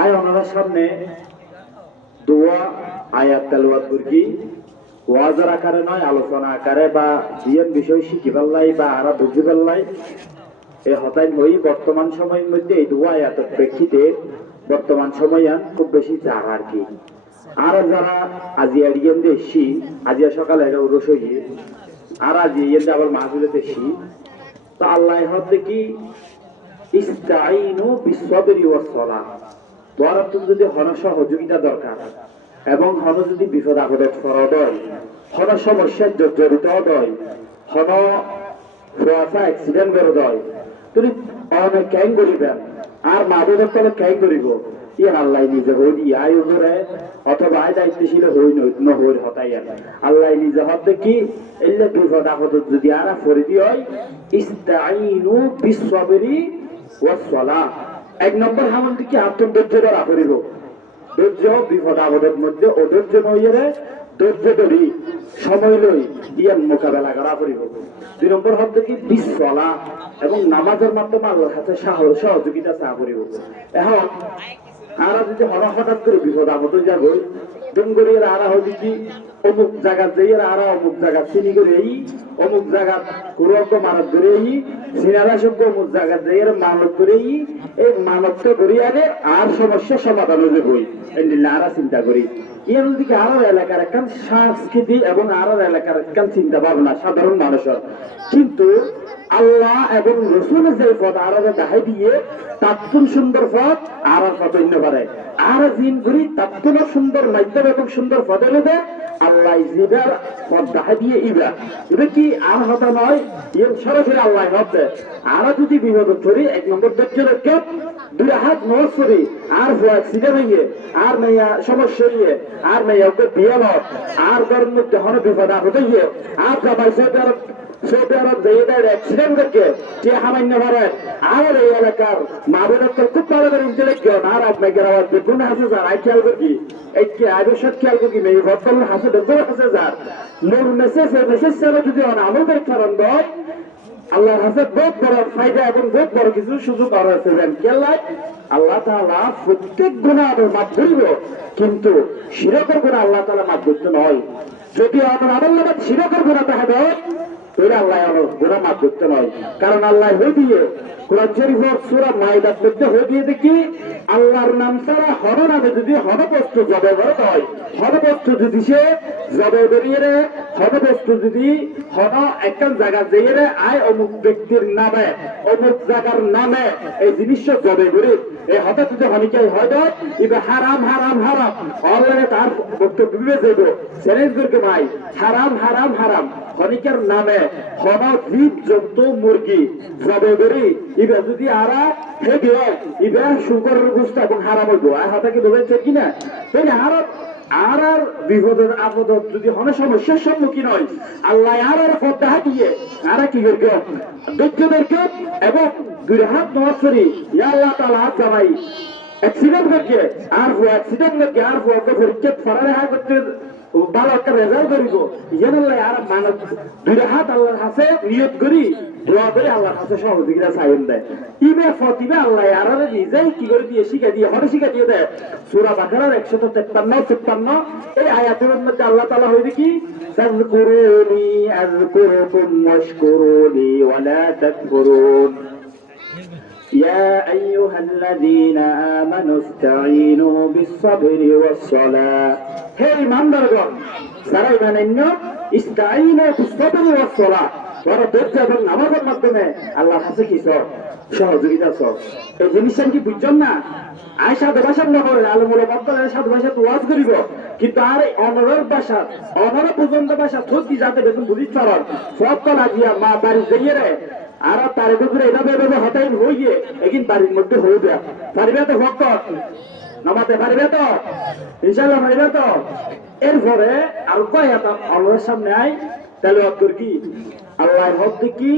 আয় ওনার সামনে। দোয়া আয়াত আকারে নয়, আলোচনা আকারে বা জিএম বিষয় শিখি পাল্লাই বা আরা বুঝি পাল্লাই হতাই বর্তমান সময়ের মধ্যে এই দোয়া আয়াতের প্রেক্ষিতে বর্তমান সময়ান খুব বেশি চার আর কি। আর যারা আজি এডিএম দেশি আজিয়া সকালে এটা আর আজি আবার মাহফিলে দেশি তো আল্লাহ হতে কি যদি হন সহযোগিতা দরকার। এবং হন যদি বিপদ হয় হন সমস্যার জর্জরিত হয় হন ফুয়াশা অ্যাক্সিডেন্ট করে হয় তুমি অনেক ক্যাং করিবেন। আর মাদকের তলে ক্যাং করিব। আল্লাহ নিজে হই উপরে অথবা আল্লাহ নিজে কি এলে বিপদ যদি এক নম্বর হামল দিকে আত্মধৈর্য ধরা করিব? ধৈর্য, বিপদ, আপদের মধ্যে অধৈর্য নইয়ে ধৈর্য ধরি, সময় লই ইয়ার মোকাবেলা করা করিব। দুই নম্বর হল কি বিশ্বলা এবং নামাজের মাধ্যমে আল্লাহর কাছে সহযোগিতা চা করিব। এখন, আরা যদি হঠাৎ হঠাৎ করে বিপদ আপদ যাব দুম করে এরা আরা হইলে কি অমুক জায়গা যাই আরা অমুক জায়গা চিনি করে এই, অমুক জায়গা কুরক মানত করে এই সিনারা যাই করেই মানত করে এই মানত করি আর সমস্যা সমাধান হয়ে বই আরা চিন্তা করি। দিকে আরও এলাকার একখান সংস্কৃতি এবং আরও এলাকার একখান চিন্তা ভাবনা সাধারণ মানুষের। কিন্তু আল্লাহ এবং রসুল যে পথ আরও দেখাই দিয়ে, তাত্তুন সুন্দর পথ, আর পথ অন্য পারে আর জিন করি তাত্তুন সুন্দর মাধ্যম এবং সুন্দর পথ এনে দেয় আল্লাহ জিবার পথ দেখাই দিয়ে ইবা। এটা কি আর হতা নয়? ইয়ে সরাসরি আল্লাহ হতে আর যদি বিপদ করি এক নম্বর দেখছে কে দুই হাত নজ করি আর অ্যাক্সিডেন্ট হইয়ে, আর মেয়া সমস্যা হইয়ে, আর মেয়া ওকে বিয়ে লট আর ঘরের মধ্যে হন বিপদ আপদ হইয়ে, আর জামাই সৌদি আরব সৌদি আরব অ্যাক্সিডেন্ট সে সামান্য পারে আর এই এলাকার মা বোনের খুব ভালো করে ইন্টেলেক্ট আর আপনাকে আবার হাসে যার আই খেয়াল করি, এই কি আবিষ্কার খেয়াল করি, মেয়ে বর্তমান হাসে বেগুন হাসে যার মোর মেসেজ মেসেজ ছাড়া যদি অনামতের কারণ হয় আল্লাহর হাতে বহুত বড় ফায়দা এবং বহুত বড় কিছু সুযোগ আর আছে কেলাই আল্লাহ? তাআলা প্রত্যেক গুণা আমরা মাফ করিব, কিন্তু শিরকের গুণা আল্লাহ তাআলা মাফ করতে নয়। যদি আমার লাগে শিরকের গুণা তাহলে আল্লাহ আমার গুণা মাফ করতে নয়। কারণ আল্লাহ হয়ে দিয়ে কোরআন শরীফ সূরা মাইদার মধ্যে হয়ে দিয়ে দেখি, আল্লাহর নাম ছাড়া হর নামে যদি বড় হয় হরবস্তু যদি সে জবে বেরিয়ে রে হরবস্তু যদি হর একখান জায়গা যেয়ে আয় অমুক ব্যক্তির নামে, অমুক জায়গার নামে এই জিনিস জবে করি এই হঠাৎ যদি হনিকাই হয় ইবে হারাম হারাম হারাম অলরেডি তার বক্তব্য বিবে যাইব চ্যালেঞ্জ করকে ভাই? হারাম হারাম হারাম হনিকার নামে হন জীব জন্তু মুরগি জবে করি ইবে যদি আরা হেগে ইবে শুকরের গোস্ত এবং হারাম হইব আর হাতে কি ধরেছে কিনা তাই হারাম আর আর বিপদের আপদত যদি হনে সমস্যার সম্মুখীন হয়, আল্লাহ আর আর পদ্মা হাঁটিয়ে আর কি করবে? দক্ষদেরকে এবং দুই হাত ইয়া আল্লাহ তালা হাত জানাই অ্যাক্সিডেন্ট করকে, আর অ্যাক্সিডেন্ট করকে, আর পরীক্ষা ফরারে করতে ভালো একটা রেজাল্ট করিব ইয়ান আল্লাহ আর মানব দুই হাত আল্লাহর কাছে নিয়ত করি দোয়া করে আল্লাহর কাছে সহযোগিতা চাইন দেয় ইবে ফতিবে আল্লাহ আর নিজেই কি করে দিয়ে শিখা দিয়ে হরে শিখা দিয়ে দেয় সূরা বাকারার 153 56 এই আয়াতের মধ্যে আল্লাহ তাআলা হইবে কি তাযকুরুনি আযকুরুকুম ওয়াশকুরুনি ওয়ালা তাকফুরুন يا أيها الذين آمنوا استعينوا بالصبر والصلاة হে ইমানদারগণ, যারা ইমানান্য ওয়াসলা এবং নামাজের মাধ্যমে আল্লাহ কাছে কি সহযোগিতা সব। এই জিনিসটা কি বুঝছেন না? আয় সাধু ভাষার ভাষা তো ওয়াজ করিব। কিন্তু আর অনরের ভাষা অনর পর্যন্ত ভাষা থকি যাতে বেতন বুঝিস পারার সব তো লাগিয়া মা বাড়ি যাইয়ে রে। আর তার ভিতরে এভাবে এভাবে হতাইন হইয়ে একদিন বাড়ির মধ্যে হইবে। পারিবে তো ভক্ত নামাতে পারবে তো? ইনশাল্লাহ পারবে তো? এরপরে আর কয় আল্লাহর সামনে আই তাহলে অত কি? আল্লাহর হক কি